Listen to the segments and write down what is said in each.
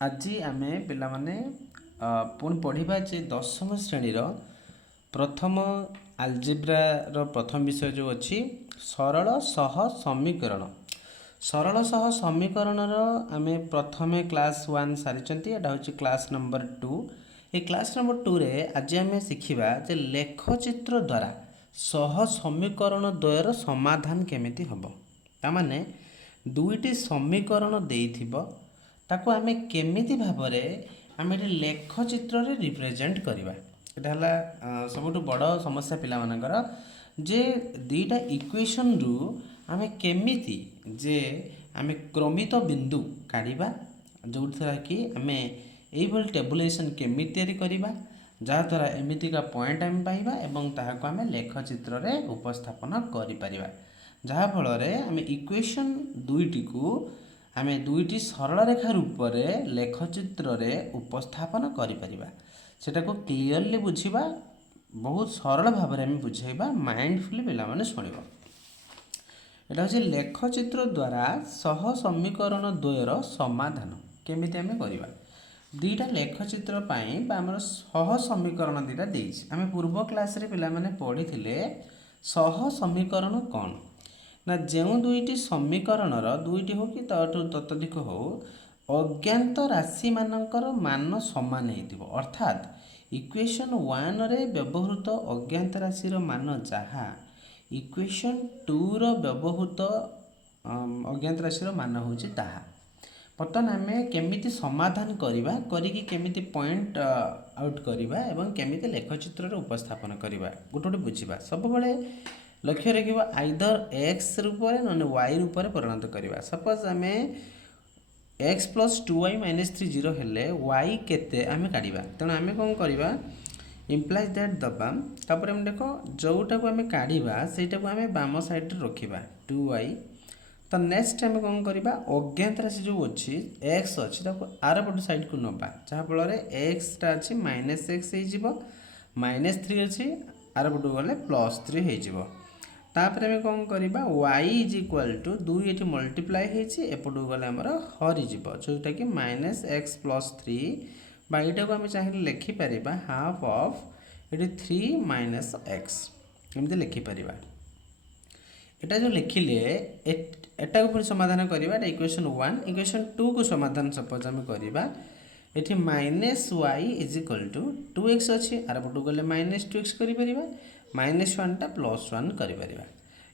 आज आम पे पुणी पढ़ा जे दशम श्रेणी प्रथम आलजेब्रार प्रथम विषय जो अच्छी सरल सह समीकरण। सरल सह समीकरण आम प्रथम क्लास 1 सारी एटा हूँ क्लास नंबर 2। ये क्लास नंबर 2 रे आज आम शिखा जे लेखचित्र द्वारा सह समीकरण द्वयर समाधान केमिति हम ताने दुईटी समीकरण देइथिबो ताको आमे केमिति भाबरे आमे एटी लेखचित्र रे रिप्रेजेंट करबा। एटा हला सबुठु बड़ समस्या पिला मानकर जे दुईटा इक्वेशन रु आमे केमिति जे आमे क्रमित बिंदु काढ़िबा जोथरा कि आमे एई भल टेबुलेशन केमिति तयारी करबा जहा द्वारा एमितिका पॉइंट आमे पाइबा एवं ताहाको आमे लेखचित्र रे उपस्थापन करि परिबा। जहा फल रे आमे इक्वेशन दुईटी को आमे दुईटी सरल रेखा रूप रे लेखचित्र रे उपस्थापन करि परिबा। सेटा को क्लियरली बुझिबा बहुत सरल भाव में आमे बुझाइबा माइंडफुली पिला माने सुनिबो। एटा होछि लेखचित्र द्वारा सह समीकरण द्वयर समाधान केमिति आमे करिबा। दुईटा लेखचित्र पाई बा हमर सह समीकरण दुईटा देइछि। आमे पूर्व क्लास रे पिला माने पढिथिले सह समीकरण कोन ना जेउ दुईटी समीकरण दुईटी हो कि ततोधिक हो अज्ञात राशि मानकर मान समान हेतिबो अर्थात इक्वेशन 1 रे व्यवहृत अज्ञात राशि मान जहा इक्वेशन 2 रो व्यवहृत अज्ञात राशि मान होछि ताहा। बर्तमान आमे केमिति समाधान करिबा करिकी केमिति पॉइंट आउट करिबा एवं केमिति लेखचित्र रे उपस्थापन करिबा गोटे बुझिबा। सब बेले लक्ष्य रखिबा आइदर एक्स रूप रे वाई रूप रे परिणत करिबा। सपोज आमे x प्लस 2y माइनस 3 0 हेले y केते आमे काढिबा तेणु आमे कोन करिबा इम्प्लाइज दैट दबा तापर हम देखो जोटा को आमे काढिबा सेटा को आमे बाम साइड रे रखिबा 2y। तो नेक्स्ट आमे कोन करिबा अज्ञात राशि जो अछि x अछि ताको आर पट साइड को नबा जहा फल रे x ता अछि माइनस x हे जिवो माइनस 3 अछि आर पट गले प्लस 3 हे जिवो। तापर आमे कोन करिबा y इज इक्वल टू 2 एठी मल्टीप्लाई हेछि एपटु गले हमर हरि जिवो जोटा कि माइनस x प्लस 3 बा एटा को आमे चाहिए लिखि परिबा हाफ ऑफ एठी 3 माइनस x एमते लिखि परिबा। एटा जो लिखिले एटा को समाधान करिबा इक्वेशन 1 इक्वेशन 2 को समाधान सपोज आमे करिबा एठी minus y is equal to 2x अछि आर पटु गले माइनस 2x करि परिबा माइनस 1 टा प्लस 1 करि परिबा।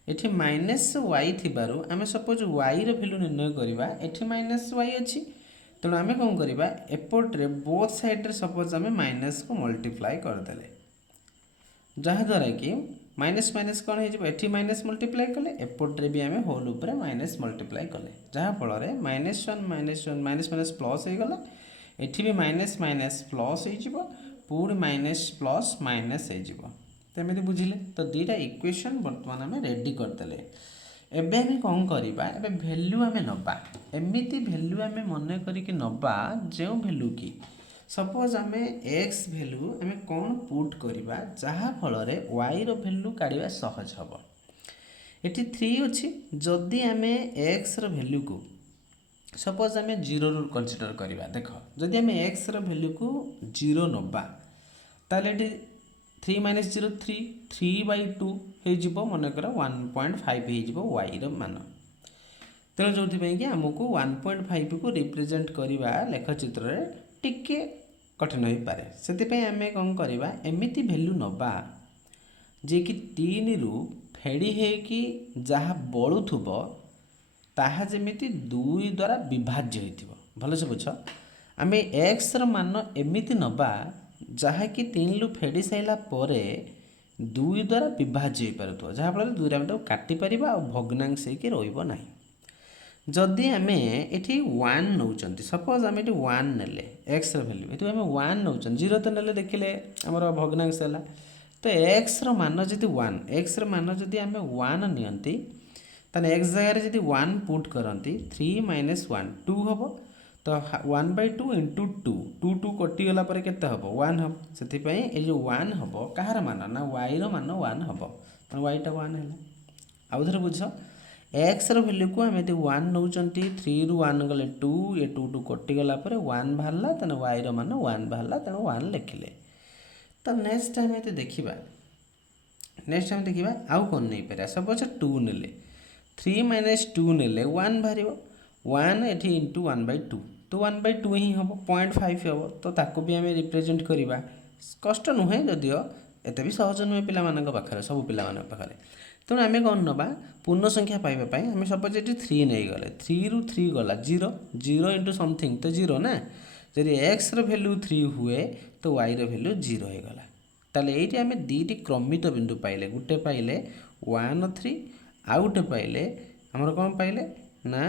एठी माइनस y थिबारु आमे सपोज y रो वैल्यू निर्णय करिबा एठी माइनस y अछि तेणु आमे कोन करिबा एपोर्ट रे बोथ साइड रे सपोज आमे माइनस को मल्टीप्लाई कर देले जहा द्वारा कि माइनस माइनस कौन हो एठी माइनस मल्टीप्लाई कले एपोर्ट रे भी आमे होल ऊपर माइनस मल्टीप्लाई कले जहा फल रे माइनस 1 माइनस माइनस प्लस हो गला एठी भी माइनस माइनस प्लस हो जिवो पूरी माइनस प्लस माइनस हो जिवो। तेमेति बुझिले तो दुईटा इक्वेशन वर्तमान आमे रेडी कर देले। एबे आमे कोन करिबा एबे वैल्यू आमे नबा एमिति वैल्यू आमे मने करी कि नबा जे वैल्यू की सपोज आमे x वैल्यू आमे कोन पुट करिबा जहा फल रे y रो वैल्यू काढिबा सहज हबो। एठी 3 अछि जदी आमे x रो वैल्यू को सपोज आमे 0 रो कंसीडर करिबा देखो जदी आमे x रो वैल्यू को 0 नबा ताले एठी 3 माइनस 0 3 3/2 हे जिवो मन कर 1.5 हे जिवो y रो मान तेणु जोथि पई कि हमकु 1.5 को रिप्रेजेंट करिबा लेखचित्र रे टिके कठिन हो पारे सेति पई आमे कोन करिबा एमिति वैल्यू नबा जे कि 3 रु फेडी हे कि जहा बळुथुबो ताहा जेमिति 2 द्वारा विभाज्य हेतिबो भलो से बुझ आमे x रो मान एमिति नबा जहा कि 3 लु फेडी सैला परे 2 द्वारा विभाज्य हे परथो जहा फल 2 रे हम काटि परिबा और भग्नांश हे कि रहइबो नाही। जदि आमे एठी 1 नउचंती सपोज आमे एठी 1 नेले x रो वैल्यू एठी आमे 1 नउचन 0 तो नेले देखिले हमर भग्नांश हैला तो x रो मान जदि 1 x रो मान जदि आमे 1 नियंती तने x जगह रे जदि 1 पुट करंती 3 माइनस 1 2 हबो तो 1/2 into 2 2 2 कटि गला पर केते हबो 1 हबो सेति पई ए जो 1 हबो कहार मान ना y रो मान 1 हबो तो y टा 1 हैला आउ धरे बुझ एक्स भैल्यू को आम यदि 1 नौ 3 रु 1 गले 2 ये 2 टू कटिगला 1 बाहर तेना वाई मान 1 बाहर तेणु 1 लिखिले। तो नेक्स्ट टाइम ये देखा नेक्स्ट टाइम देखा आउ कौन नहीं पारे सपोज 2 ने 3 माइनस 2 ने 1 बाहर 1 ये इंटू 1/2 तो 1/2 ही हम 0.5 हम तो ताको भी आम रिप्रेजेंट करवा कष्ट नुहे जदिओ एत भी सहज नुहे पाखे सब पाखे तेणु आम कौन नवा पूर्ण संख्या पाइबा आम सपोज ये 3 नहीं गले 3 रु 3 गला 0 0 इंटू समथिंग तो 0 ना जब एक्स भैल्यू 3 हुए तो वाई भैल्यू 0 हो गला ताले ये आम दुईटी क्रमित बिंदु पाइले गोटे पाइले 1 3 आउ गोटे पाइले आमर कौन पाइले ना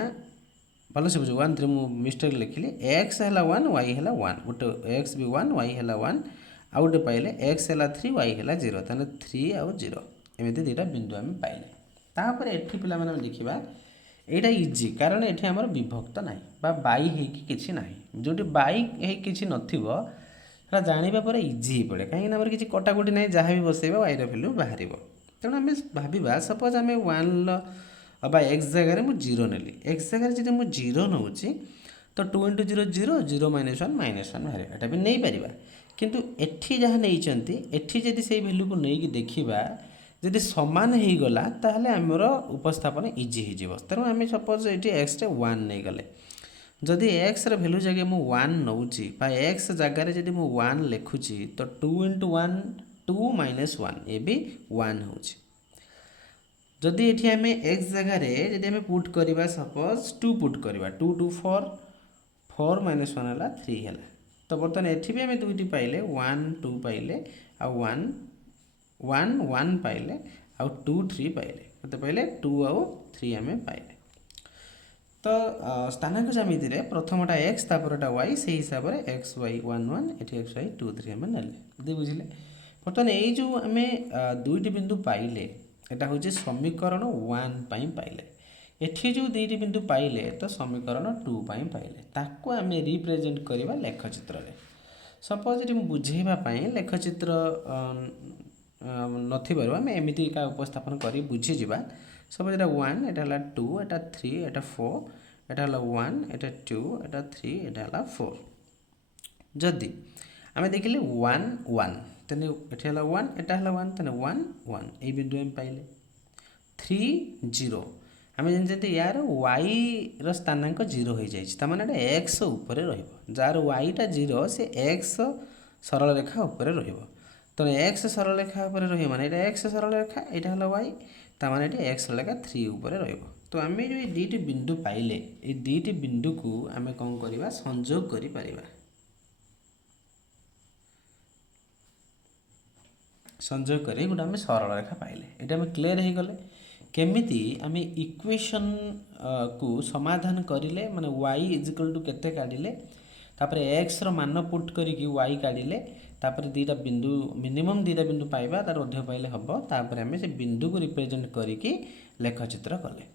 भल से बुझ 1 3 मु मिस्टेक लिखिली एक्स है 1 वाई है 1 गोटे एक्स भी 1 वाई है 1 आउ गोटे पाइले एक्स है 3 वाई है 0 ताने 3 आउ 0 एमती दुईटा बिंदु आम पाइले तापर एठी पिला माने देखिबा एटा इजी कारण एठी हमर विभक्त नाही बा बाई हे कि किछि नाही जोटी बाई हे किछि नथिबो रा जानिबा पर इजी पड़े कहीं हमर किछि कटाकोटी नाही जहाँ भी बसेबा वाई रो वैल्यू बाहरिबो तेणु आम भाविबा सपोज आम 1 बा एक्स जगह मु 0 नेली एक्स जगह जदि मु 0 नउची तो 2 इंटू 0 0 0 माइनस 1 बाहर एटा भी नहीं पारिबा किंतु एठी जहाँ नैचंती एठी जदि सेही वैल्यू को नै कि देखिबा जदि समान हो गला ताहले आमर उपस्थापन इजी हो तेणु आम सपोज ये एक्स 1 नहीं गले जदि एक्स भैल्यू जगह मु 1 नौची एक्स जगार जदि मु 1 लिखुची तो 2 इंटू 1 2 माइनस 1 ये भी 1 हो जदि ये आम एक्स जगार जदि आम पुट करवा सपोज 2 पुट करवा 2 2 4 4 माइनस 1 है 3 है तो बर्तमान ये भी आम दुईटी पाइले 1 2 पाइले आ 1 1 1 पाइले आउ 2 3 पाइले मत पाइले 2 आउ 3 आम पाइले तो स्थानांक ज्यामिति रे प्रथमटा एक्स तापरटा वाई से हिसाब से एक्स वाई 1 1 एटी एक्स वाई 2 3 आम नेले बुझिले बर्तमान ये जो आम दुईटी बिंदु पाइले एटा हूँ समीकरण 1 पाइले एठी जो दुईटी बिंदु पाइले तो समीकरण 2 पाइले ताको आम रिप्रेजेंट करवा लेखचित्र रे सपोज ये बुझेवाई लेखचित्र नथिबारु आम एमिति का उपस्थापन करी बुझीजा सपोज एटा 1 एटा 2 एटा 3 एटा 4 एटा 1 एटा 2 एटा 3 एटा 4 जदि आम देखिले 1 1 तेने एटा 1 एटा 1 तेने 1 1 ये बिंदु आम पाइले 3 0 आम जानते यार वाई स्थानांक 0 हो जाए एक्स उपरे जार वाईटा 0 से एक्स सरल रेखा उपरे रहिबो तो एक्स सरल रेखा उपरे रहिबो माने एटा एक्स सरल रेखा एटा हला वाई ता माने एटा एक्स रेखा 3 उपरे रहिबो तो आम जो दुईटी बिंदु पाइले ये दुईटी बिंदु को आम कौन करवा संयोग करि परिबा संयोग करी गोटे आम सरल रेखा पाइले ये आम क्लीयर हो गले केमिति आम इक्वेशन को समाधान करिले माने y इजिकल टू केते काढिले तापर x रो मान पुट करिकि y काढिले तापर दीटा बिंदु मिनिमम दीटा बिंदु पाइबा तार अधिक पाइले हबो तापर आम से बिंदु को रिप्रेजेंट करिकि लेखचित्र कले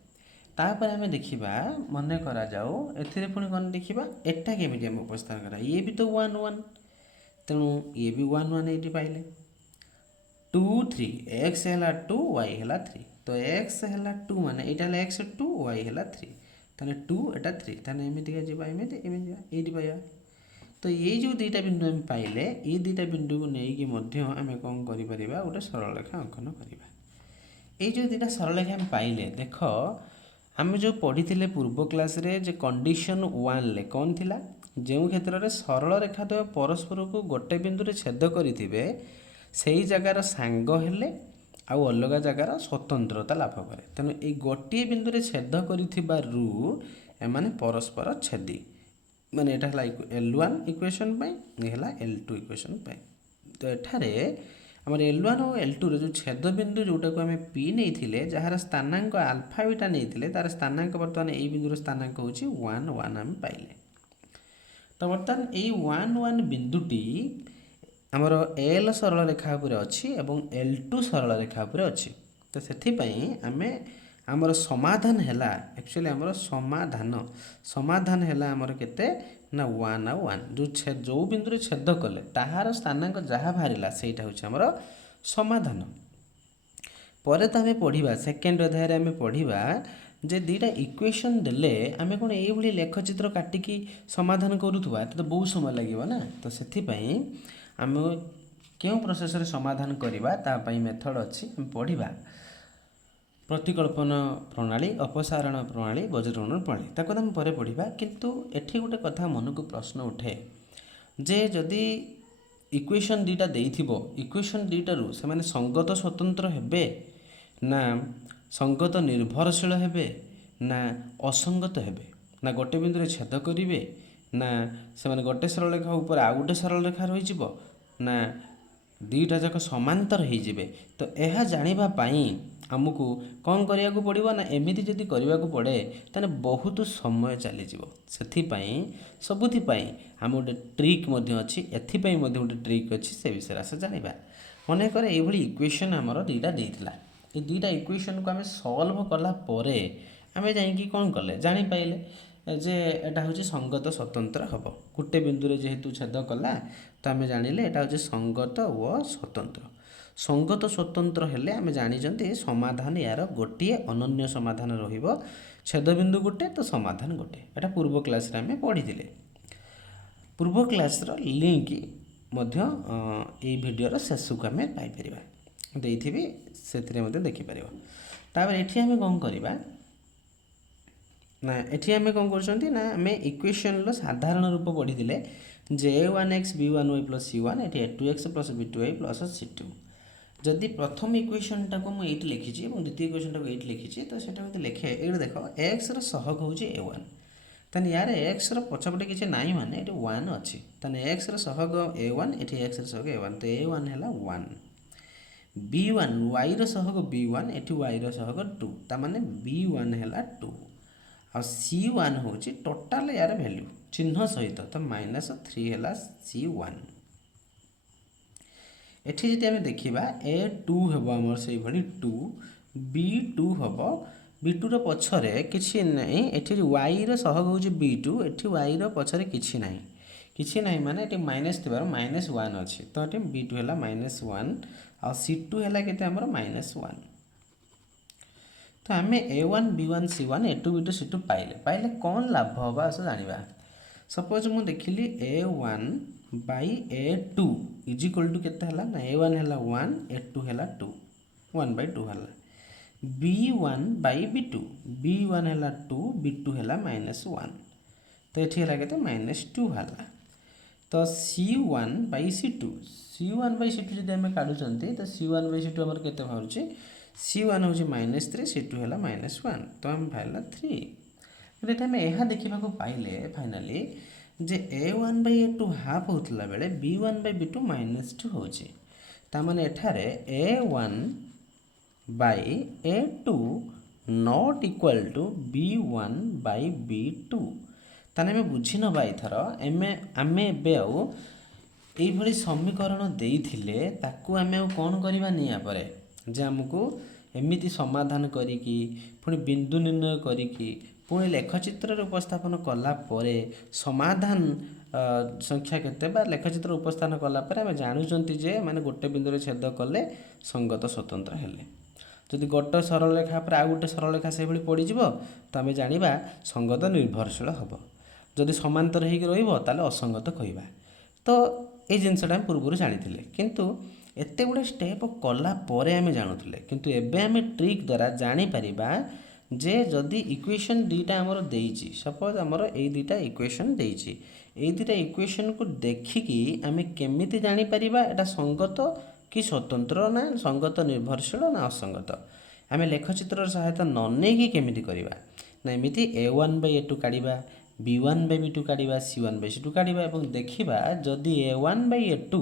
तापर आम देखिबा मने करा जाओ एथिरे पुनी कोन देखिबा एटा केमिति आम उपस्थापन करा ये भी तो 1 1 तेणु ये भी 1 1 एटी पाइले 2 3 x है 2 y है 3 तो x है 2 माने एटा है x 2 y है 3 ताने 2 एटा 3 ताने एमिति का जीवा एमिति एटी पाइबा तो ये जो दुईटा बिंदु आम पाइले ये दुईटा बिंदु को लेकिन मध्य आम कौन करें गोटे सरल रेखा अंकन करवा ये जो दुईटा सरल रेखा आम पाइले देख आम जो पढ़ी पूर्व क्लास रे जे कंडीशन 1 ले कौन थिला जो क्षेत्र में सरल रेखा तो परस्पर को गोटे बिंदु रे छेद करिथिबे सेही जगार सांग हेले आउ अलग जगार स्वतंत्रता लाभ करे तेणु ये गोटे बिंदु रे छेद करिथिबारु एमाने परस्पर छेदी माने एटा हला L1 इक्वेशन पाई ये हला L2 इक्वेशन पाई तो एठारे हमर L1 और L2 रे जो छेद बिंदु जोटा को हमें P नहीं थिले जहार स्थानांक अल्फा बीटा नहीं थिले तार स्थानांक वर्तमान ए बिंदु रो स्थानांक होची 1 1 हम पाइले तो वर्तमान ए 1 1 बिंदुटी हमर L सरल रेखा उपरे अछि एवं L2 सरल रेखा उपरे अछि तो सेथि पई हमें आमर समाधान हैला एक्चुअली आमर समाधान हैला आमर केते ना 1 आ 1 जो बिंदु रे छेद कले ताहार स्थानांक जहाँ बाहरिला सेटा होछि आमर समाधान परे तो हमें पढ़िबा सेकेंड अध्याय रे हमें पढ़िबा जे दुईटा इक्वेशन देले आमे कौन ये लेखचित्र काटिकी समाधान करूथुबा तो बहुत समय लगे ना। तो से आम क्यों प्रोसेस समाधान करवा तापाई मेथड अच्छी पढ़ा प्रतिकल्पन प्रणाली अपसारण प्रणाली बज्रगणन प्रणाली ताको आम पर पढ़ा। किंतु एठी गोटे कथा मन को प्रश्न उठे जे जदि इक्वेशन दुईटा देइथिबो इक्वेशन दुईटारू से माने संगत स्वतंत्र हेबे ना संगत निर्भरशील हेबे ना असंगत हेबे ना गोटे बिंदु छेद करेंगे ना से माने गोटे सरल रेखा ऊपर आउ गोटे सरल रेखा रही ना दुईटा जाक समांतर हो। तो यह जानिबा पाई आमको कौन करिया को पड़िबो ना एमिति जदि करिया को पड़े ताने बहुत समय चली जीवो। सेथिपाई सबुथिपाई आम गोटे ट्रिक मध्य अछि एथिपाई मध्य गोटे ट्रिक अछि से विषय आसे जानिबा। मने करे एई भली इक्वेशन हमर दुईटा देइथिला ए दुईटा इक्वेशन को आम सॉल्व कला परे आमे जाइकी कौन कले जानि पाइले जे एटा होची संगत स्वतंत्र हबो गोटे बिंदु रे जेहेतु छेद कला तो आमे जानिले एटा होची संगत व स्वतंत्र। संगत स्वतंत्र हेले आमे जानिजंती समाधान यार गोटिए अनन्य समाधान रहिबो छेद बिंदु गोटे तो समाधान गोटे एटा पूर्व क्लास रे आमे पढ़िथिले। पूर्व क्लास रो लिंक मध्य ए वीडियो रो शेष को आमे पाई परिबा देइथिबी सेथिरे मध्य देखि परिबो। तापर एठी आमे कोन करिबा ना एठी आमे कोन करछंती ना आमे इक्वेशन लो साधारण रूप पढ़िथिले जे a1x b1y + c1 एठी a2x + b2y + c2। जदि प्रथम इक्वेशन टाको मु एठी लिखिछि और द्वितीय इक्वेशन टाको एठी लिखिछि तो सेटा मते लिखे एठी देखो x रो सहग होउछि a1 तने यार x रो पछपटे किछि नाही माने एठी 1 अछि तने x रो सहग a1 एठी x रो सहग a1 तो a1 हैला 1 b1 y रो सहग b1 एठी y रो सहग 2 ता माने b1 हैला 2 आ c1 होउछि टोटल यार वैल्यू चिन्ह सहित तो -3 हैला c1। एठी जदि आमे देखिबा a2 हेबो हमर सेही भली 2 b2 हेबो b2 रो पछरे किछि नै एठी y रो सहग होउछि b2 एठी y रो पछरे किछि नै माने एठी माइनस थिबार -1 अछि तो एठी b2 हैला -1 आ c2 हैला केते हमर -1। तो आमे a1 b1 c1 a2 b2 c2 पाइले कौन लाभ होबा से जानिबा। सपोज मु देखिली a1 by a2 is equal to केते हला ना a1 हला 1 a2 हला 2 1 by 2 हला b1 by b2 b1 हला 2 b2 हला -1 तो एठी हला केते -2 हला। तो c1 by c2 जदि हमें काढु चंती तो c1 by c2 हमर केते भाउची c1 होची -3 c2 हला -1 तो हम भाइला 3। एटा हमें एहा देखिबा को पाइले finally J a1 by a2 half होतला बेले b1 by b2 -2 होची ता माने एठारे a1 by a2 not equal to b1 by b2 ताने में बुझी नबा इथर आमे बे आउ एई भली समीकरण देइथिले ताकू आमे कोन करबा निया परे जे हमकू एमिति समाधान करिकी पुणी बिंदु निर्णय करिकी पुणी लेखचित्र उपस्थापन कला परे समाधान संख्या केते बा लेखचित्र उपस्थापन कला परे आमे जानुचंती जे माने गोटे बिंदु रे छेद कले संगत स्वतंत्र हेले जदि गोटे सरल रेखा पर आ गोटे सरल रेखा से भली पड़ी जिवो तो आमे जानिबा संगत निर्भरशील हबो जदि समांतर हेकि रहिबो ताले असंगत कहिबा। तो ए जिनसटा हम पूर्व जानिथिले किंतु एते गुडे स्टेप कला परे आमे जानुथिले किंतु एबे आमे ट्रिक द्वारा जानि परिबा जे जदि इक्वेशन दुईटा हमर देइछि सपोज हमर एई दुईटा इक्वेशन देइछि एई दुईटा इक्वेशन को देखिकी आमे केमिति जानि परिबा एटा संगत कि स्वतंत्र ना संगत निर्भरशील ना असंगत आमे लेखचित्र सहायता न नेकी केमिति करिबा ना एमिति a1 by a2 काढिबा b1 by b2 काढिबा c1 by c2 काढिबा एवं देखिबा जदि a1 by a2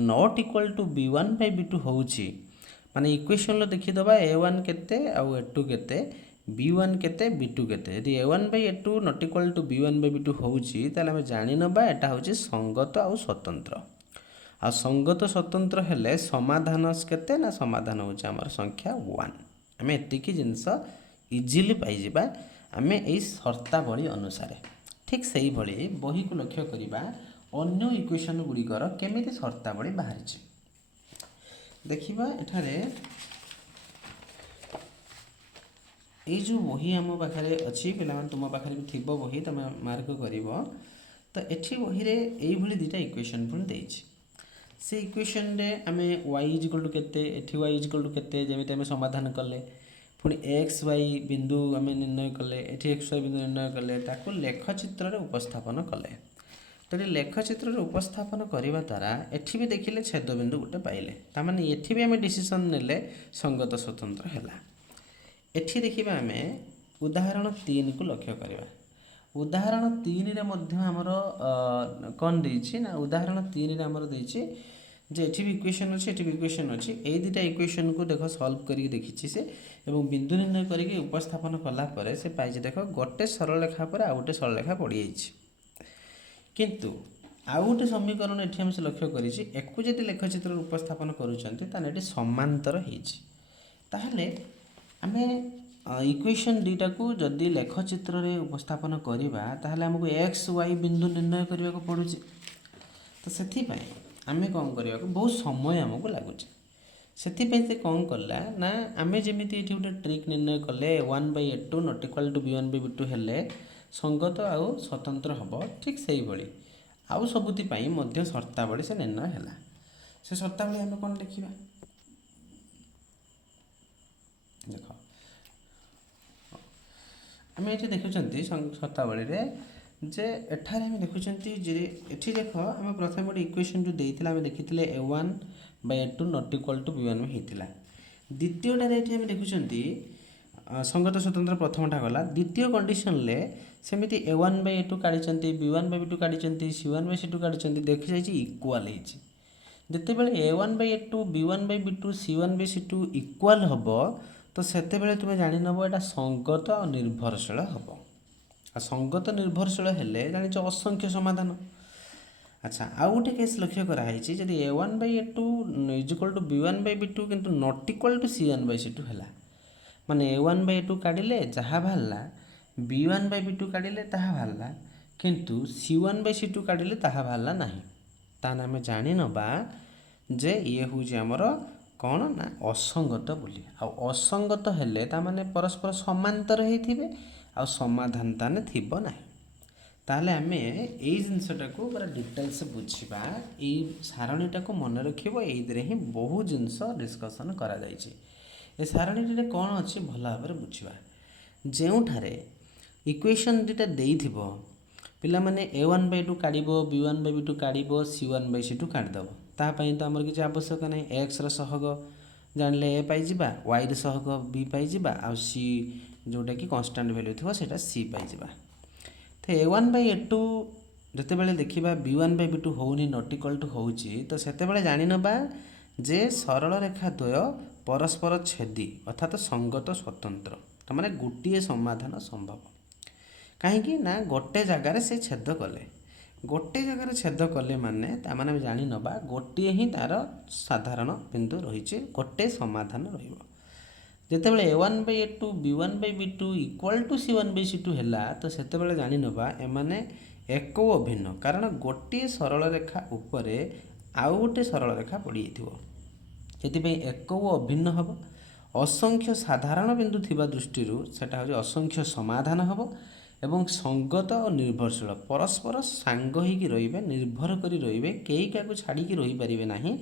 not equal to b1 by b2 होउछि माने इक्वेशन लो देखि दबा a1 केते आ a2 केते b1 केते b2 केते यदि a1 by a2 not equal to b1 by b2 होउछि ताले हम जानि नबा एटा होउछि संगत आ स्वतंत्र आ संगत स्वतंत्र हेले समाधान केते ना समाधान होउछि हमर संख्या 1 हमें एतिकी जिंस इजीली पाई जिबा आमे एई शर्तावली अनुसार ठीक सही भली बही को लक्ष्य करिबा अन्य इक्वेशन गुड़िकर केमिति शर्तावली बाहरी देखिबा एठारे ଏଇ ଯେଉଁ ବହି ଆମ ପାଖରେ ଅଛି, ପିଲାମାନେ ତୁମ ପାଖରେ ବି ଥିବ ବହି, ତୁମେ ମାର୍କ କରିବ। ତ ଏଠି ବହିରେ ଏଇଭଳି ଦୁଇଟା ଇକ୍ୱେସନ୍ ପୁଣି ଦେଇଛି। ସେ ଇକ୍ୱେସନ୍ରେ ଆମେ y ଇଜିକାଲ୍ ଟୁ କେତେ, ଏଠି y ଇଜିକାଲ୍ ଟୁ କେତେ ଯେମିତି ଆମେ ସମାଧାନ କଲେ, ପୁଣି ଏକ୍ସ ୱାଇ ବିନ୍ଦୁ ଆମେ ନିର୍ଣ୍ଣୟ କଲେ, ଏଠି ଏକ୍ସ ୱାଇ ବିନ୍ଦୁ ନିର୍ଣ୍ଣୟ କଲେ, ତାକୁ ଲେଖଚିତ୍ରରେ ଉପସ୍ଥାପନ କଲେ। ତ ଏଠି ଲେଖଚିତ୍ରରେ ଉପସ୍ଥାପନ କରିବା ଦ୍ୱାରା ଏଠି ବି ଦେଖିଲେ ଛେଦବିନ୍ଦୁ ଗୋଟେ ପାଇଲେ, ତାମାନେ ଏଠି ବି ଆମେ ଡିସିସନ୍ ନେଲେ ସଙ୍ଗତ ସ୍ୱତନ୍ତ୍ର ହେଲା। ଏଠି ଦେଖିବା ଆମେ ଉଦାହରଣ 3କୁ ଲକ୍ଷ୍ୟ କରିବା। ଉଦାହରଣ 3ରେ ମଧ୍ୟ ଆମର କ'ଣ ଦେଇଛି ନା, ଉଦାହରଣ 3ରେ ଆମର ଦେଇଛି ଯେ ଏଠି ବି ଇକ୍ୱେସନ୍ ଅଛି, ଏଠି ବି ଇକ୍ୱେସନ୍ ଅଛି। ଏଇ ଦୁଇଟା ଇକ୍ୱେସନ୍କୁ ଦେଖ ସଲ୍ଭ କରିକି ଦେଖିଛି ସେ, ଏବଂ ବିନ୍ଦୁ ନିର୍ଣ୍ଣୟ କରିକି ଉପସ୍ଥାପନ କଲା ପରେ ସେ ପାଇଛି ଦେଖ ଗୋଟେ ସରଳରେଖା ପରେ ଆଉ ଗୋଟେ ସରଳରେଖା ପଡ଼ିଯାଇଛି। କିନ୍ତୁ ଆଉ ଗୋଟେ ସମୀକରଣ ଏଠି ଆମେ ସେ ଲକ୍ଷ୍ୟ କରିଛି, ଏକୁ ଯଦି ଲେଖଚିତ୍ରରେ ଉପସ୍ଥାପନ କରୁଛନ୍ତି ତାହେଲେ ଏଠି ସମାନ୍ତର ହେଇଛି। ତାହେଲେ ଆମେ ଇକ୍ୱେସନ୍ ଦୁଇଟାକୁ ଯଦି ଲେଖଚିତ୍ରରେ ଉପସ୍ଥାପନ କରିବା ତାହେଲେ ଆମକୁ ଏକ୍ସ ୱାଇ ବିନ୍ଦୁ ନିର୍ଣ୍ଣୟ କରିବାକୁ ପଡ଼ୁଛି। ତ ସେଥିପାଇଁ ଆମେ କ'ଣ କରିବାକୁ ବହୁତ ସମୟ ଆମକୁ ଲାଗୁଛି। ସେଥିପାଇଁ ସେ କ'ଣ କଲା ନା, ଆମେ ଯେମିତି ଏଠି ଗୋଟେ ଟ୍ରିକ୍ ନିର୍ଣ୍ଣୟ କଲେ a1/a2 not equal to b1/b2 ହେଲେ ସଙ୍ଗତ ଆଉ ସ୍ୱତନ୍ତ୍ର ହେବ, ଠିକ୍ ସେଇଭଳି ଆଉ ସବୁଥିପାଇଁ ମଧ୍ୟ ସର୍ତ୍ତାବଳୀ ସେ ନିର୍ଣ୍ଣୟ ହେଲା। ସେ ସର୍ତ୍ତାବଳୀ ଆମେ କ'ଣ ଦେଖିବା ଦେଖ। ଆମେ ଏଠି ଦେଖୁଛନ୍ତି ସର୍ତ୍ତାବଳୀରେ ଯେ ଏଠାରେ ଆମେ ଦେଖୁଛନ୍ତି ଯେ ଏଠି ଦେଖ ଆମେ ପ୍ରଥମେ ଗୋଟେ ଇକ୍ୱେସନ୍ ଯେଉଁ ଦେଇଥିଲା ଆମେ ଦେଖିଥିଲେ a1/a2 not equal to b1 ହେଇଥିଲା। ଦ୍ୱିତୀୟଟାରେ ଏଠି ଆମେ ଦେଖୁଛନ୍ତି ସଙ୍ଗତ ସ୍ୱତନ୍ତ୍ର ପ୍ରଥମଟା ଗଲା। ଦ୍ୱିତୀୟ କଣ୍ଡିସନରେ ସେମିତି a1/a2 କାଢ଼ିଛନ୍ତି, b1/b2 କାଢ଼ିଛନ୍ତି, c1/c2 କାଢ଼ିଛନ୍ତି, ଦେଖିଯାଇଛି ଇକ୍ୱାଲ୍ ହେଇଛି। ଯେତେବେଳେ a1/a2 b1/b2 c1/c2 ଇକ୍ୱାଲ୍ ହେବ ତ ସେତେବେଳେ ତୁମେ ଜାଣିନେବ ଏଇଟା ସଙ୍ଗତ ଆଉ ନିର୍ଭରଶୀଳ ହେବ। ଆଉ ସଙ୍ଗତ ନିର୍ଭରଶୀଳ ହେଲେ ଜାଣିଛ ଅସଂଖ୍ୟ ସମାଧାନ। ଆଚ୍ଛା, ଆଉ ଗୋଟେ କେସ୍ ଲକ୍ଷ୍ୟ କରାହେଇଛି, ଯଦି a1/a2 ଇଜିକାଲ୍ ଟୁ b1/b2 କିନ୍ତୁ ନଟ୍ ଇକ୍ୱାଲ୍ ଟୁ c1/c2 ହେଲା, ମାନେ a1/a2 କାଢ଼ିଲେ ଯାହା ବାହାରିଲା, b1/b2 କାଢ଼ିଲେ ତାହା ବାହାରିଲା, କିନ୍ତୁ c1/c2 କାଢ଼ିଲେ ତାହା ବାହାରିଲା ନାହିଁ, ତାହେଲେ ଆମେ ଜାଣିନେବା ଯେ ଇଏ ହେଉଛି ଆମର କ'ଣ ନା ଅସଙ୍ଗତ ବୋଲି। ଆଉ ଅସଙ୍ଗତ ହେଲେ ତାମାନେ ପରସ୍ପର ସମାନ୍ତର ହେଇଥିବେ ଆଉ ସମାଧାନ ତାହେଲେ ଥିବ ନାହିଁ। ତାହେଲେ ଆମେ ଏଇ ଜିନିଷଟାକୁ ପୁରା ଡିଟେଲ୍ସ ବୁଝିବା। ଏଇ ସାରଣୀଟାକୁ ମନେ ରଖିବ, ଏଇଥିରେ ହିଁ ବହୁ ଜିନିଷ ଡିସ୍କସନ୍ କରାଯାଇଛି। ଏ ସାରଣୀଟିରେ କ'ଣ ଅଛି ଭଲ ଭାବରେ ବୁଝିବା। ଯେଉଁଠାରେ ଇକ୍ୱେସନ୍ ଦୁଇଟା ଦେଇଥିବ, ପିଲାମାନେ a1/a2 କାଢ଼ିବ, b1/b2 କାଢ଼ିବ, c1/c2 କାଢ଼ିଦେବ। ତା ପାଇଁ ତ ଆମର କିଛି ଆବଶ୍ୟକ ନାହିଁ। ଏକ୍ସର ସହଗ ଜାଣିଲେ a ପାଇଯିବା, ୱାଇର ସହଗ b ପାଇଯିବା, ଆଉ c ଯେଉଁଟାକି କନଷ୍ଟାଣ୍ଟ ଭ୍ୟାଲ୍ୟୁ ଥିବ ସେଇଟା c ପାଇଯିବା। ତ a1/a2 ଯେତେବେଳେ ଦେଖିବା b1/b2 ହେଉନି, ନଟ୍ ଇକ୍ୱାଲ୍ ଟୁ ହେଉଛି, ତ ସେତେବେଳେ ଜାଣିନେବା ଯେ ସରଳ ରେଖା ଦ୍ୱୟ ପରସ୍ପର ଛେଦୀ ଅର୍ଥାତ୍ ସଙ୍ଗତ ସ୍ୱତନ୍ତ୍ର, ତାମାନେ ଗୋଟିଏ ସମାଧାନ ସମ୍ଭବ। କାହିଁକି ନା ଗୋଟେ ଜାଗାରେ ସେ ଛେଦ କଲେ, ଗୋଟେ ଜାଗାରେ ଛେଦ କଲେ ମାନେ ତାମାନେ ଆମେ ଜାଣିନେବା ଗୋଟିଏ ହିଁ ତା'ର ସାଧାରଣ ବିନ୍ଦୁ ରହିଛି, ଗୋଟେ ସମାଧାନ ରହିବ। ଯେତେବେଳେ a1/a2 b1/b2 equal to c1/c2 ହେଲା, ତ ସେତେବେଳେ ଜାଣିନେବା ଏମାନେ ଏକ ଓ ଅଭିନ୍ନ, କାରଣ ଗୋଟିଏ ସରଳ ରେଖା ଉପରେ ଆଉ ଗୋଟେ ସରଳ ରେଖା ପଡ଼ିଯାଇଥିବ। ସେଥିପାଇଁ ଏକ ଓ ଅଭିନ୍ନ ହେବ। ଅସଂଖ୍ୟ ସାଧାରଣ ବିନ୍ଦୁ ଥିବା ଦୃଷ୍ଟିରୁ ସେଟା ହେଉଛି ଅସଂଖ୍ୟ ସମାଧାନ ହେବ ଏବଂ ସଙ୍ଗତ ଓ ନିର୍ଭରଶୀଳ ପରସ୍ପର ସାଙ୍ଗ ହୋଇକି ରହିବେ, ନିର୍ଭର କରି ରହିବେ, କେହି କାହାକୁ ଛାଡ଼ିକି ରହିପାରିବେ ନାହିଁ।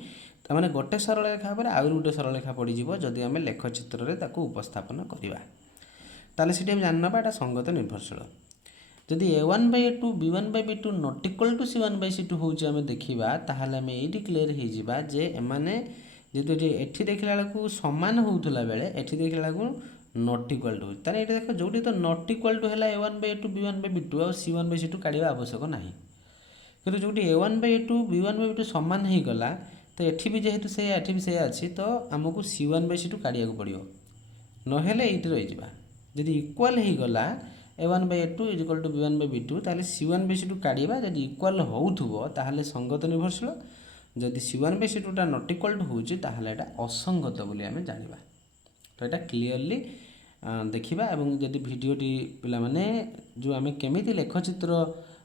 ତାମାନେ ଗୋଟେ ସରଳ ରେଖା ଉପରେ ଆହୁରି ଗୋଟେ ସରଳ ରେଖା ପଡ଼ିଯିବ ଯଦି ଆମେ ଲେଖଚିତ୍ରରେ ତାକୁ ଉପସ୍ଥାପନ କରିବା। ତାହେଲେ ସେଠି ଆମେ ଜାଣିନେବା ଏଇଟା ସଙ୍ଗତ ନିର୍ଭରଶୀଳ। ଯଦି a1/a2 b1/b2 not equal to c1/c2 ହେଉଛି ଆମେ ଦେଖିବା, ତାହେଲେ ଆମେ ଏଇଠି କ୍ଲିୟର୍ ହେଇଯିବା ଯେ ଏମାନେ ଯେହେତୁ ଏଠି ଦେଖିଲା ବେଳକୁ ସମାନ ହେଉଥିଲା ବେଳେ ଏଠି ଦେଖିଲା ବେଳକୁ ନଟ୍ ଇକ୍ୱାଲ୍ ଟୁ ହେଉଛି। ତାହେଲେ ଏଇଠି ଦେଖ ଯେଉଁଠି ତ ନଟ୍ ଇକ୍ୱାଲ୍ ଟୁ ହେଲା a1/a2 b1/b2 ଆଉ c1/c2 କାଢ଼ିବା ଆବଶ୍ୟକ ନାହିଁ। କିନ୍ତୁ ଯେଉଁଠି a1/a2 b1/b2 ସମାନ ହେଇଗଲା, ତ ଏଠି ବି ଯେହେତୁ ସେଇଆ ଏଠି ବି ସେଇଆ ଅଛି, ତ ଆମକୁ c1/c2 କାଢ଼ିବାକୁ ପଡ଼ିବ, ନହେଲେ ଏଇଠି ରହିଯିବା। ଯଦି ଇକ୍ୱାଲ୍ ହେଇଗଲା a1/a2 ଇଜିକାଲ୍ ଟୁ b1/b2, ତାହେଲେ c1/c2 କାଢ଼ିବା। ଯଦି ଇକ୍ୱାଲ୍ ହେଉଥିବ ତାହେଲେ ସଙ୍ଗତ ନିର୍ଭରଶୀଳ, ଯଦି c1/c2ଟା ନଟ୍ ଇକ୍ୱାଲ୍ ଟୁ ହେଉଛି ତାହେଲେ ଏଇଟା ଅସଙ୍ଗତ ବୋଲି ଆମେ ଜାଣିବା। ତ ଏଇଟା କ୍ଲିଅରଲି ଦେଖିବା। ଏବଂ ଯଦି ଭିଡ଼ିଓଟି ପିଲାମାନେ ଯେଉଁ ଆମେ କେମିତି ଲେଖଚିତ୍ର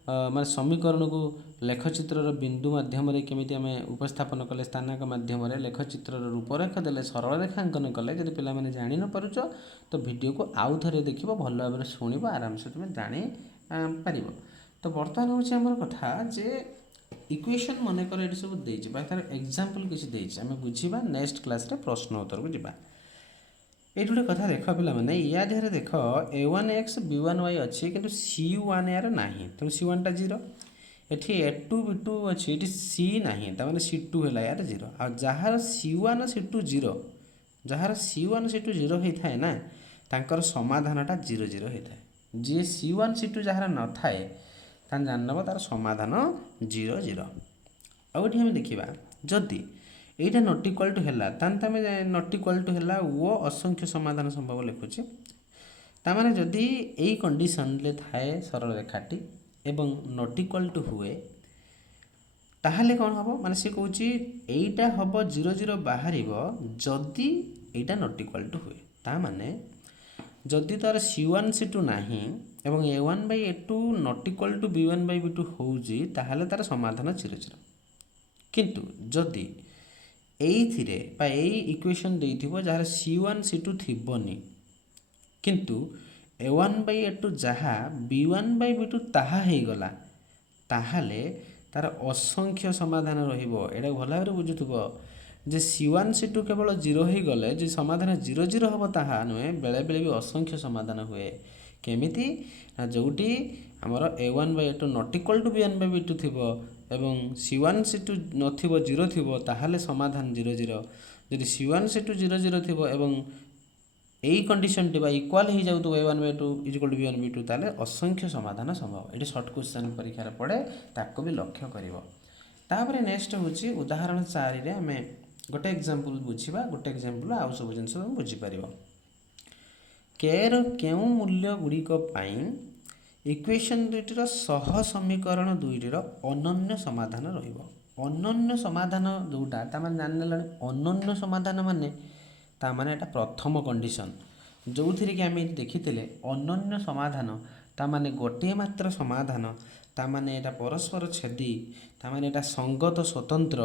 ମାନେ ସମୀକରଣକୁ ଲେଖଚିତ୍ରର ବିନ୍ଦୁ ମାଧ୍ୟମରେ କେମିତି ଆମେ ଉପସ୍ଥାପନ କଲେ ସ୍ଥାନାଙ୍କ ମାଧ୍ୟମରେ ଲେଖଚିତ୍ରର ରୂପରେଖ ଦେଲେ ସରଳ ରେଖାଙ୍କନ କଲେ ଯଦି ପିଲାମାନେ ଜାଣି ନ ପାରୁଛ ତ ଭିଡ଼ିଓକୁ ଆଉ ଥରେ ଦେଖିବ ଭଲ ଭାବରେ ଶୁଣିବ ଆରାମସେ ତୁମେ ଜାଣି ପାରିବ। ତ ବର୍ତ୍ତମାନ ହେଉଛି ଆମର କଥା ଯେ ଇକ୍ୱେସନ୍ ମନେକର ଏଠି ସବୁ ଦେଇଛି ବା ତାର ଏକ୍ଜାମ୍ପଲ୍ କିଛି ଦେଇଛି ଆମେ ବୁଝିବା ନେକ୍ସଟ କ୍ଲାସ୍ରେ ପ୍ରଶ୍ନ ଉତ୍ତରକୁ ଯିବା। ଏଇଠି ଗୋଟେ କଥା ଦେଖ ପିଲାମାନେ ୟା ଦେହରେ ଦେଖ a1x b1y ଅଛି କିନ୍ତୁ c1 ୟାର ନାହିଁ ତେଣୁ c1ଟା 0 ଏଠି a2 b2 ଅଛି ଏଠି c ନାହିଁ ତାମାନେ c2 ହେଲା ୟାର 0 ଆଉ ଯାହାର c1 c2 0 ଯାହାର c1 c2 0 ହେଇଥାଏ ନା ତାଙ୍କର ସମାଧାନଟା 0 0 ହେଇଥାଏ। ଯିଏ c1 c2 ଯାହାର ନଥାଏ ତାହେଲେ ଜାଣିନେବ ତାର ସମାଧାନ 0 0। ଆଉ ଏଠି ଆମେ ଦେଖିବା ଯଦି এইটা নট ইকুয়াল টু ହେଲା ତାହେଲେ ଆମେ ନଟ୍ ଇକ୍ୱାଲ୍ ଟୁ ହେଲା ଓ ଅସଂଖ୍ୟ ସମାଧାନ ସମ୍ଭବ ଲେଖୁଛି ତାମାନେ ଯଦି ଏଇ କଣ୍ଡିସନରେ ଥାଏ ସରଳ ରେଖାଟି ଏବଂ ନଟ୍ ଇକ୍ୱାଲ୍ ଟୁ ହୁଏ ତାହେଲେ କ'ଣ ହେବ ମାନେ ସେ କହୁଛି ଏଇଟା ହେବ 0 0 ବାହାରିବ ଯଦି ଏଇଟା ନଟ୍ ଇକ୍ୱାଲ୍ ଟୁ ହୁଏ ତାମାନେ ଯଦି ତାର c1 c2 ନାହିଁ ଏବଂ a1 by a2 not equal to b1 by b2 ହେଉଛି ତାହେଲେ ତାର ସମାଧାନ 0 0 କିନ୍ତୁ ଯଦି এইଥିରେ ବା ଏଇ ଇକ୍ୱେସନ୍ ଦେଇଥିବ ଯାହାର c1 c2 ଥିବନି କିନ୍ତୁ a1 by a2 ଯାହା b1 by b2 ତାହା ହେଇଗଲା ତାହେଲେ ତାର ଅସଂଖ୍ୟ ସମାଧାନ ରହିବ। ଏଇଟା ଭଲ ଭାବରେ ବୁଝୁଥିବ ଯେ c1 c2 କେବଳ 0 ହେଇଗଲେ ଯେ ସମାଧାନ 0 0 ହେବ ତାହା ନୁହେଁ ବେଳେବେଳେ ବି ଅସଂଖ୍ୟ ସମାଧାନ ହୁଏ। କେମିତି ନା ଯେଉଁଠି ଆମର a1 by a2 not equal to b1 by b2 ଥିବ ଏବଂ c1 c2 ନଥିବ 0 ଥିବ ତାହେଲେ ସମାଧାନ 0 0 ଯଦି c1 c2 0 0 ଥିବ ଏବଂ এই কন্ডিশনটি বা ইকুয়াল হয়ে যাউথিব a1 by 2 equal to b1 by 2 তাহলে অসংখ্য সমাধান সম্ভব। এটি শর্ট কোশ্চেন পরীক্ষার পড়ে তাকে भी লক্ষ্য করিব। তারপরে নেক্সট হচ্ছে উদাহরণ 4 রে আমি গোটে এক্সাম্পল বুঝিবা গোটে এক্সাম্পল আউ সব জিনিস বুঝি পারিব। কে র কেউ মূল্য গুড়িক পাই ইকুয়েশন দুইটির সহ সমীকরণ দুইটির ଅନନ୍ୟ ସମାଧାନ ରହିବ। ଅନନ୍ୟ ସମାଧାନ ଯେଉଁଟା ତାମାନେ ଜାଣିନେଲାଣି ଅନନ୍ୟ ସମାଧାନ ମାନେ ତାମାନେ ଏଇଟା ପ୍ରଥମ କଣ୍ଡିସନ୍ ଯେଉଁଥିରେ କି ଆମେ ଦେଖିଥିଲେ ଅନନ୍ୟ ସମାଧାନ ତାମାନେ ଗୋଟିଏ ମାତ୍ର ସମାଧାନ ତାମାନେ ଏଇଟା ପରସ୍ପର ଛେଦି ତାମାନେ ଏଇଟା ସଙ୍ଗତ ସ୍ୱତନ୍ତ୍ର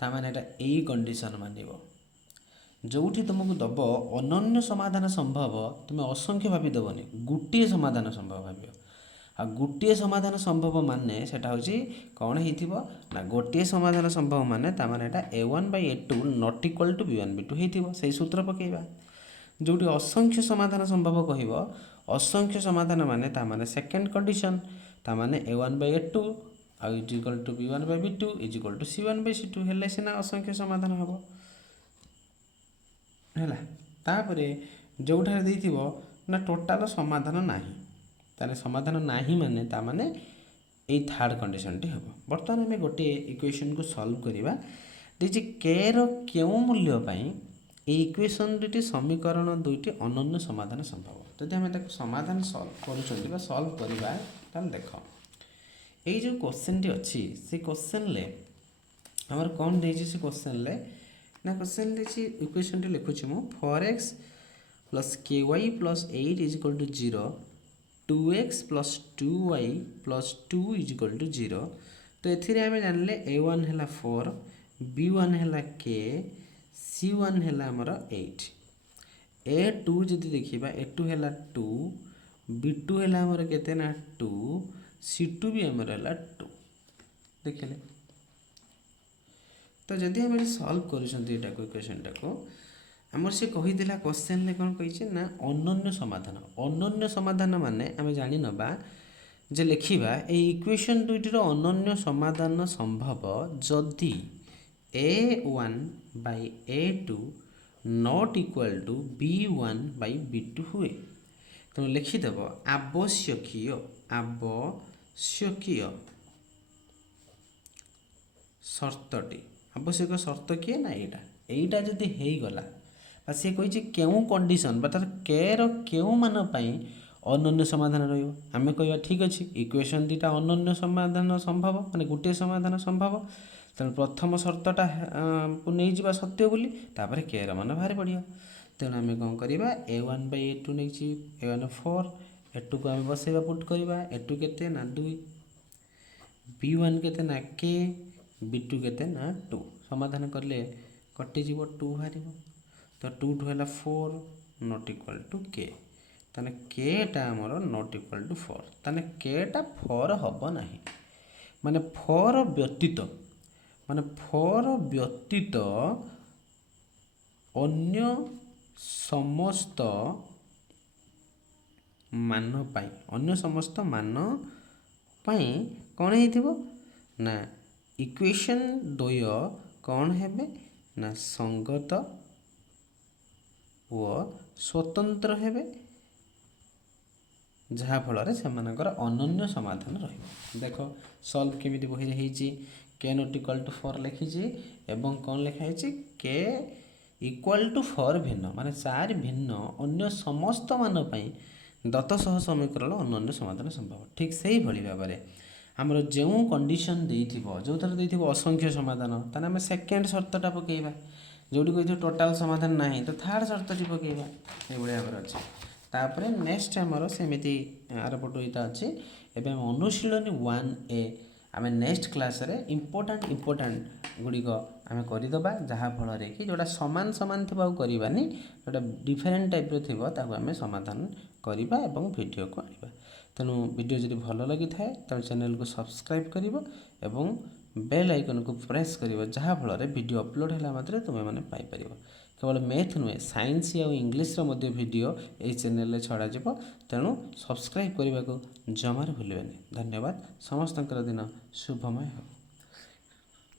ତାମାନେ ଏଇଟା ଏଇ କଣ୍ଡିସନ୍ ମାନିବ। ଯେଉଁଠି ତୁମକୁ ଦେବ ଅନନ୍ୟ ସମାଧାନ ସମ୍ଭବ ତୁମେ ଅସଂଖ୍ୟ ଭାବି ଦେବନି ଗୋଟିଏ ସମାଧାନ ସମ୍ଭବ ଭାବିବ। ଆଉ ଗୋଟିଏ ସମାଧାନ ସମ୍ଭବ ମାନେ ସେଟା ହେଉଛି କ'ଣ ହେଇଥିବ ନା ଗୋଟିଏ ସମାଧାନ ସମ୍ଭବ ମାନେ ତାମାନେ ଏଇଟା a1 by a2 not equal to b1 by 2 ହେଇଥିବ ସେଇ ସୂତ୍ର ପକେଇବା। ଯେଉଁଠି ଅସଂଖ୍ୟ ସମାଧାନ ସମ୍ଭବ କହିବ ଅସଂଖ୍ୟ ସମାଧାନ ମାନେ ତାମାନେ ସେକେଣ୍ଡ କଣ୍ଡିସନ୍ ତାମାନେ a1 by a2 ଆଉ is equal to b1 by b2 is equal to c1 by c2 ହେଲେ ସିନା ଅସଂଖ୍ୟ ସମାଧାନ ହେବ ହେଲା। ତାପରେ ଯେଉଁଠାରେ ଦେଇଥିବ ନା ଟୋଟାଲ ସମାଧାନ ନାହିଁ ତାହେଲେ ସମାଧାନ ନାହିଁ ମାନେ ତାମାନେ ଏଇ ଥାର୍ଡ଼ କଣ୍ଡିସନଟି ହେବ। ବର୍ତ୍ତମାନ ଆମେ ଗୋଟିଏ ଇକ୍ୱେସନକୁ ସଲ୍ଭ କରିବା ଦେଇଛି କେ ର କେଉଁ ମୂଲ୍ୟ ପାଇଁ এই ইকুয়েশন দুটি সমীকরণ দুইটি ଅନନ୍ୟ ସମାଧାନ ସମ୍ଭବ। ଯଦି ଆମେ ତାକୁ ସମାଧାନ ସଲ୍ଭ କରୁଛନ୍ତି ବା ସଲ୍ଭ କରିବା ତାହେଲେ ଦେଖ ଏଇ ଯେଉଁ କୋଶ୍ଚିନ୍ଟି ଅଛି ସେ କୋଶ୍ଚିନ୍ରେ ଆମର କ'ଣ ଦେଇଛି ସେ କୋଶ୍ଚିନ୍ରେ ନା କୋଶ୍ଚିନ୍ ଦେଇଛି ଇକ୍ୱେସନ୍ଟି ଲେଖୁଛି ମୁଁ 4x plus ky plus 8 is equal to 0 2x plus 2y plus 2 is equal to 0। ତ ଏଥିରେ ଆମେ ଜାଣିଲେ a1 ହେଲା 4 b1 ହେଲା k c1 ହେଲା ଆମର 8 a2 ଯଦି ଦେଖିବା a2 ହେଲା 2 b2 ହେଲା ଆମର କେତେ ନା 2 c2 ବି ଆମର ହେଲା 2 ଦେଖିଲେ। ତ ଯଦି ଆମେ ସଲ୍ଭ କରୁଛନ୍ତି ଏଟାକୁ ଇକ୍ୱେସନଟାକୁ ଆମର ସେ କହିଥିଲା କୋଶ୍ଚିନ୍ରେ କ'ଣ କହିଛି ନା ଅନନ୍ୟ ସମାଧାନ ମାନେ ଆମେ ଜାଣିନେବା ଯେ ଲେଖିବା ଏଇ ଇକ୍ୱେସନ୍ ଦୁଇଟିର ଅନନ୍ୟ ସମାଧାନ ସମ୍ଭବ ଯଦି a1 by a2 not equal to b1 by b2 ହୁଏ। ତେଣୁ ଲେଖିଦେବ ଆବଶ୍ୟକୀୟ ସର୍ତ୍ତଟି ଆବଶ୍ୟକ ସର୍ତ୍ତ କିଏ ନା ଏଇଟା ଯଦି ହେଇଗଲା ବା ସେ କହିଛି କେଉଁ କଣ୍ଡିସନ୍ ବା ତାର କେ ର କେଉଁ ମାନ ପାଇଁ ଅନନ୍ୟ ସମାଧାନ ରହିବ ଆମେ କହିବା ଠିକ୍ ଅଛି ଇକ୍ୱେସନ୍ ଦୁଇଟା ଅନନ୍ୟ ସମାଧାନ ସମ୍ଭବ ମାନେ ଗୋଟିଏ ସମାଧାନ ସମ୍ଭବ ତେଣୁ ପ୍ରଥମ ସର୍ତ୍ତଟା ନେଇଯିବା ସତ୍ୟ ବୋଲି ତାପରେ କେ ର ମାନ ବାହାରି ପଡ଼ିବ। ତେଣୁ ଆମେ କ'ଣ କରିବା a1 by a2 ନେଇଛି a1 4 a2 କୁ ଆମେ ବସେଇବା ପୁଟ୍ କରିବା a2 କେତେ ନା 2 b1 କେତେ ନା k, b2 କେତେ ନା 2। ସମାଧାନ କଲେ କଟିଯିବ 2 ବାହାରିବ। ତ 2 ଠୁ ହେଲା 4 ନଟ୍ ଇକ୍ୱାଲ୍ ଟୁ k। ତାହେଲେ kଟା ଆମର ନଟ୍ ଇକ୍ୱାଲ୍ ଟୁ 4। ତାହେଲେ kଟା 4 ହେବ ନାହିଁ। ମାନେ 4 ବ୍ୟତୀତ ଅନ୍ୟ ସମସ୍ତ ମାନ ପାଇଁ କ'ଣ ହେଇଥିବ ନା ଇକ୍ୱେସନ୍ ଦ୍ୱୟ କ'ଣ ହେବେ ନା ସଙ୍ଗତ ଓ ସ୍ୱତନ୍ତ୍ର ହେବେ, ଯାହାଫଳରେ ସେମାନଙ୍କର ଅନନ୍ୟ ସମାଧାନ ରହିବ। ଦେଖ ସଲ୍ଭ କେମିତି ବହିରେ ହେଇଛି, k ନଟ୍ ଇକ୍ୱାଲ୍ ଟୁ 4 ଲେଖିଛି ଏବଂ କ'ଣ ଲେଖା ହେଇଛି k ଇକ୍ୱାଲ୍ ଟୁ 4 ଭିନ୍ନ, ମାନେ 4 ଭିନ୍ନ ଅନ୍ୟ ସମସ୍ତ ମାନ ପାଇଁ ଦତ୍ତ ସହ ସମୀକରଣ ଅନନ୍ୟ ସମାଧାନ ସମ୍ଭବ। ଠିକ୍ ସେଇଭଳି ଭାବରେ ଆମର ଯେଉଁ କଣ୍ଡିସନ୍ ଦେଇଥିବ, ଯେଉଁଥିରେ ଦେଇଥିବ ଅସଂଖ୍ୟ ସମାଧାନ, ତାହେଲେ ଆମେ ସେକେଣ୍ଡ ସର୍ତ୍ତଟା ପକାଇବା। ଯେଉଁଠି କହିଥିବ ଟୋଟାଲ୍ ସମାଧାନ ନାହିଁ ତ ଥାର୍ଡ଼ ସର୍ତ୍ତଟି ପକାଇବା। ଏଇଭଳି ଭାବରେ ଅଛି। ତାପରେ ନେକ୍ସଟ ଆମର ସେମିତି ଆରପଟୁ ଏଇଟା ଅଛି। ଏବେ ଆମେ ଅନୁଶୀଳନୀ 1A ଆମେ ନେକ୍ସଟ କ୍ଲାସ୍ରେ ଇମ୍ପୋର୍ଟାଣ୍ଟ ଗୁଡ଼ିକ ଆମେ କରିଦେବା, ଯାହାଫଳରେ କି ଯେଉଁଟା ସମାନ ଥିବ ଆଉ କରିବାନି, ଯେଉଁଟା ଡିଫରେଣ୍ଟ ଟାଇପ୍ର ଥିବ ତାକୁ ଆମେ ସମାଧାନ କରିବା ଏବଂ ଭିଡ଼ିଓକୁ ଆଣିବା। ତେଣୁ ଭିଡ଼ିଓ ଯଦି ଭଲ ଲାଗିଥାଏ ତେଣୁ ଚ୍ୟାନେଲକୁ ସବସ୍କ୍ରାଇବ୍ କରିବ ଏବଂ ବେଲ୍ ଆଇକନ୍କୁ ପ୍ରେସ୍ କରିବ, ଯାହାଫଳରେ ଭିଡ଼ିଓ ଅପଲୋଡ଼ ହେଲା ମାତ୍ରେ ତୁମେମାନେ ପାଇପାରିବ। କେବଳ ମ୍ୟାଥ୍ ନୁହେଁ, ସାଇନ୍ସ ଆଉ ଇଂଲିଶର ମଧ୍ୟ ଭିଡ଼ିଓ ଏହି ଚ୍ୟାନେଲରେ ଛଡ଼ାଯିବ। ତେଣୁ ସବସ୍କ୍ରାଇବ୍ କରିବାକୁ ଜମାରୁ ଭୁଲିବେନି। ଧନ୍ୟବାଦ। ସମସ୍ତଙ୍କର ଦିନ ଶୁଭମୟ ହେଉ।